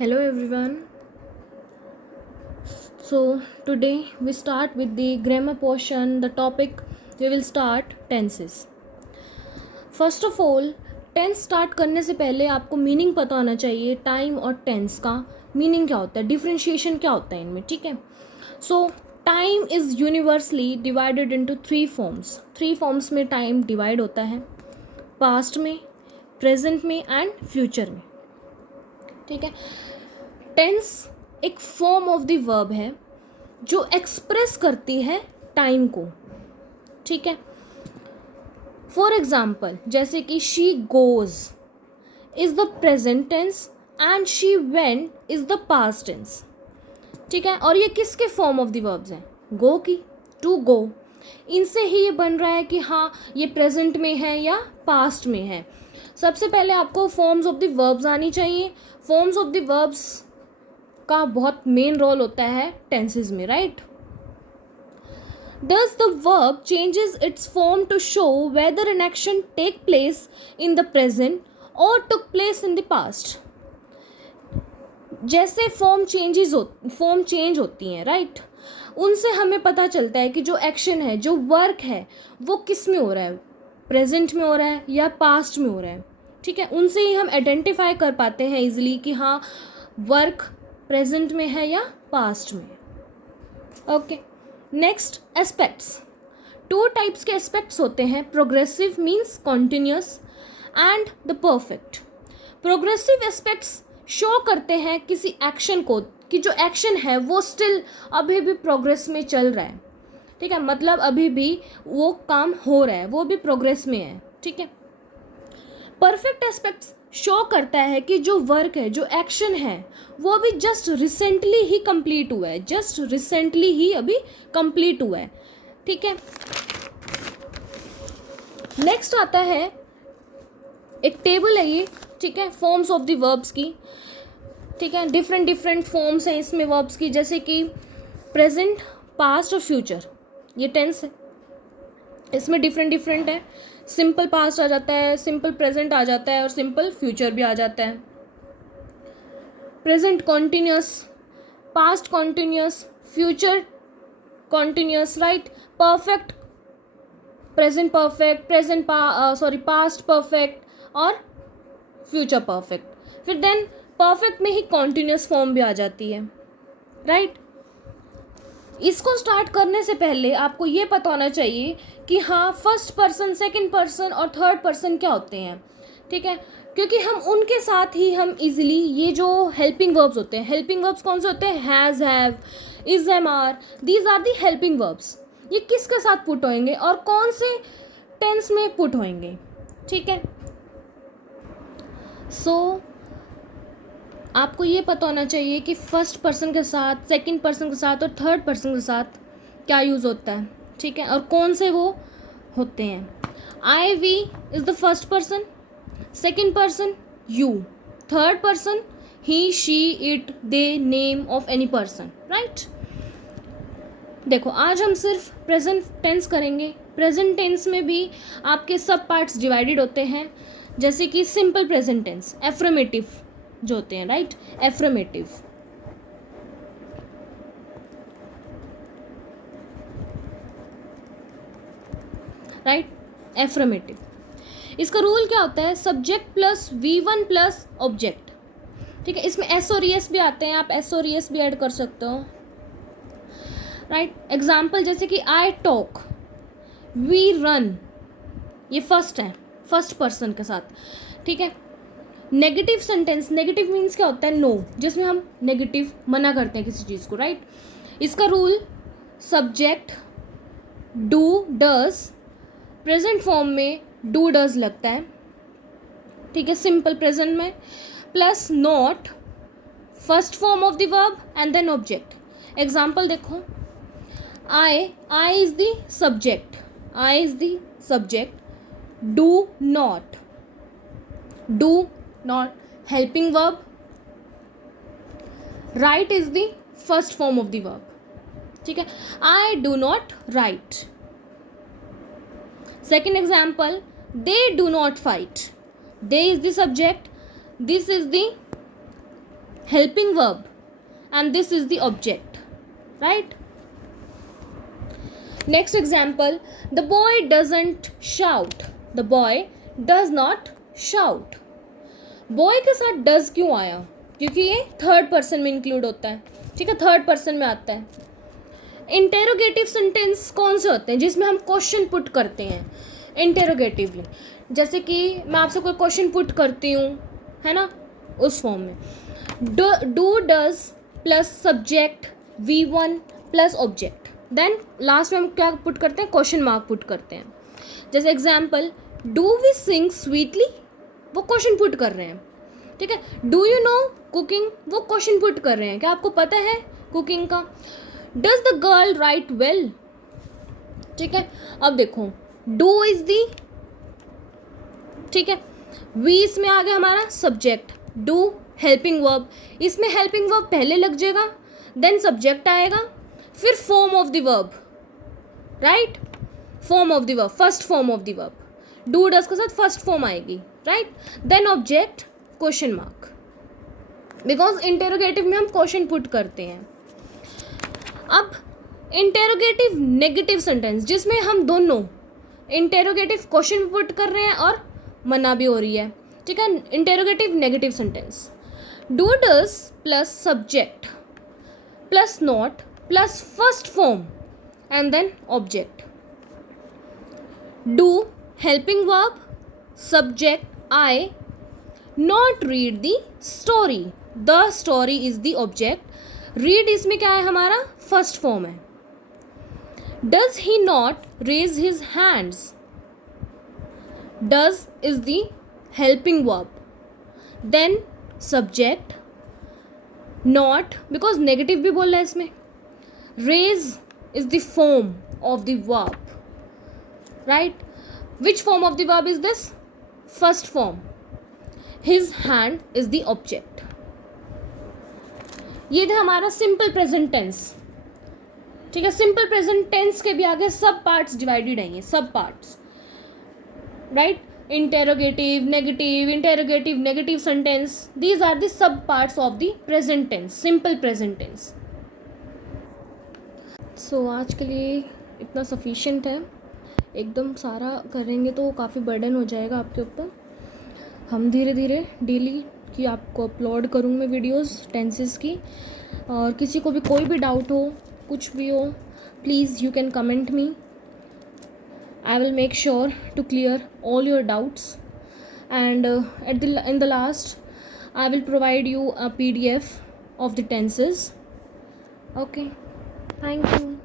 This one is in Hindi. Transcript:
Hello everyone. So today we start with the grammar portion. The topic we will start tenses. First of all, tense start करने से पहले आपको मीनिंग पता होना चाहिए. टाइम और टेंस का मीनिंग क्या होता है, डिफ्रेंशिएशन क्या होता है इनमें. ठीक है. सो time is universally divided into three forms में टाइम डिवाइड होता है. पास्ट में, प्रेजेंट में एंड फ्यूचर में. ठीक है. टेंस एक फॉर्म ऑफ द वर्ब है जो एक्सप्रेस करती है टाइम को. ठीक है. फॉर एग्जाम्पल, जैसे कि she goes is the present tense and she went is the past tense. ठीक है. और ये किसके फॉर्म ऑफ द वर्ब्स हैं? गो की, टू गो. इनसे ही ये बन रहा है कि हाँ ये प्रेजेंट में है या पास्ट में है. सबसे पहले आपको फॉर्म्स ऑफ द वर्ब्स आनी चाहिए. फॉर्म्स ऑफ द वर्ब्स का बहुत मेन रोल होता है टेंसेज में, right. Thus the verb changes its form to show whether an action take place in the present or took place in the past. जैसे फॉर्म चेंज होती हैं, राइट, उनसे हमें पता चलता है कि जो एक्शन है, जो वर्क है, वो किस में हो रहा है, प्रेजेंट में हो रहा है या पास्ट में हो रहा है. ठीक है. उनसे ही हम आइडेंटिफाई कर पाते हैं इजीली कि हाँ वर्क प्रेजेंट में है या पास्ट में. Okay. Next, aspects. Two types के एस्पेक्ट्स होते हैं. Progressive means continuous and the perfect. Progressive aspects show करते हैं किसी एक्शन को कि जो एक्शन है वो स्टिल अभी भी प्रोग्रेस में चल रहा है. ठीक है. मतलब अभी भी वो काम हो रहा है, वो भी प्रोग्रेस में है. ठीक है. परफेक्ट एस्पेक्ट्स शो करता है कि जो वर्क है, जो एक्शन है, वो अभी जस्ट रिसेंटली ही कंप्लीट हुआ है, जस्ट रिसेंटली ही अभी कंप्लीट हुआ है. ठीक है. नेक्स्ट आता है, एक टेबल है ये. ठीक है. फॉर्म्स ऑफ द वर्ब्स की. ठीक है. डिफरेंट फॉर्म्स हैं इसमें वर्ब्स की, जैसे कि प्रेजेंट, पास्ट और फ्यूचर. ये टेंस है, इसमें डिफरेंट है. सिंपल पास्ट आ जाता है, सिंपल प्रेजेंट आ जाता है और सिंपल फ्यूचर भी आ जाता है. Present continuous, past continuous, future continuous, right. Perfect, present perfect, past perfect और फ्यूचर परफेक्ट. फिर देन परफेक्ट में ही कॉन्टिन्यूस फॉर्म भी आ जाती है, राइट. इसको स्टार्ट करने से पहले आपको ये पता होना चाहिए कि हाँ फर्स्ट पर्सन, सेकंड पर्सन और थर्ड पर्सन क्या होते हैं. ठीक है. क्योंकि हम उनके साथ ही हम इजीली ये जो हेल्पिंग वर्ब्स होते हैं, हेल्पिंग वर्ब्स कौन से होते हैं? Has, have, is, am, are. These are the helping verbs. ये किसके साथ पुट होंगे और कौन से टेंस में पुट होंगे. ठीक है. सो आपको ये पता होना चाहिए कि फर्स्ट पर्सन के साथ, सेकंड पर्सन के साथ और थर्ड पर्सन के साथ क्या यूज़ होता है. ठीक है. और कौन से वो होते हैं. I, we is the first person, second person you, third person he, she, it, they, name of any person, right. देखो आज हम सिर्फ प्रेजेंट टेंस करेंगे. प्रेजेंट टेंस में भी आपके सब पार्ट्स डिवाइडेड होते हैं, जैसे कि सिंपल प्रेजेंट टेंस, एफ्रमेटिव जो होते हैं, राइट. एफ्रमेटिव, राइट. एफ्रमेटिव. इसका रूल क्या होता है? Subject plus V1 plus object. ठीक है. इसमें एस और एस भी आते हैं, आप एस और एस भी ऐड कर सकते हो, राइट. एग्जाम्पल जैसे कि आई टॉक, वी रन, ये फर्स्ट है, फर्स्ट पर्सन के साथ. ठीक है. नेगेटिव सेंटेंस, नेगेटिव मीन्स क्या होता है? नो, जिसमें हम नेगेटिव मना करते हैं किसी चीज़ को, राइट. इसका rule subject do does, present form में डू डज लगता है. ठीक है. सिंपल प्रेजेंट में plus not, first form of the verb and then object. Example देखो, I is the subject, I is the subject, do not helping verb, write is the first form of the verb. ठीक है. I do not write. Second example, they do not fight. They is the subject, this is the helping verb and this is the object, right? Next example, the boy doesn't shout. The boy does not shout. Boy के साथ डज क्यों आया? क्योंकि ये थर्ड पर्सन में इंक्लूड होता है, ठीक है, थर्ड पर्सन में आता है. इंटेरोगेटिव सेंटेंस कौन से होते हैं जिसमें हम क्वेश्चन पुट करते हैं इंटेरोगेटिवली? जैसे कि मैं आपसे कोई क्वेश्चन पुट करती हूँ, है ना, उस फॉर्म में do does plus subject V1 plus object, then last में हम क्या पुट करते हैं? क्वेश्चन मार्क पुट करते हैं. जैसे example, do we sing sweetly, वो क्वेश्चन पुट कर रहे हैं, ठीक है. डू यू नो कुकिंग, वो क्वेश्चन पुट कर रहे हैं, क्या आपको पता है कुकिंग का. Does the girl write well, ठीक है. अब देखो, डू इज दी, ठीक है, वी इसमें आ गया हमारा सब्जेक्ट, डू हेल्पिंग वर्ब, इसमें हेल्पिंग वर्ब पहले लग जाएगा, देन सब्जेक्ट आएगा, फिर form of the verb, right, form of the verb, first form of the verb, do does के साथ फर्स्ट फॉर्म आएगी, right, then object question mark, because interrogative में हम क्वेश्चन पुट करते हैं. अब इंटेरोगेटिव नेगेटिव सेंटेंस जिसमें हम दोनों इंटेरोगेटिव क्वेश्चन पुट कर रहे हैं और मना भी हो रही है, ठीक है. Interrogative negative sentence, do does plus subject plus not plus first form and then object. Do helping verb, subject I, not read the story, the story is the object, read इसमें क्या है हमारा? फर्स्ट फॉर्म है. does he not raise his hands, does is the helping verb, then subject, not because negative भी बोल रहा है इसमें, raise is the form of the verb, right, which form of the verb is this? First form. His hand is the object. ये था हमारा सिंपल प्रेजेंट टेंस, ठीक है. सिंपल प्रेजेंट टेंस के भी आगे सब पार्ट्स डिवाइडेड हैं, ये सब parts, right. Interrogative negative sentence, these are the sub parts of the present tense, simple present tense. So आज के लिए इतना सफिशिएंट है. एकदम सारा करेंगे तो काफ़ी बर्डन हो जाएगा आपके ऊपर. हम धीरे धीरे डेली की आपको अपलोड करूँगी मैं वीडियोस टेंसेस की. और किसी को भी कोई भी डाउट हो, कुछ भी हो, please you can comment me. I will make sure to clear all your doubts and in the last I will provide you a PDF of the tenses. Okay, thank you.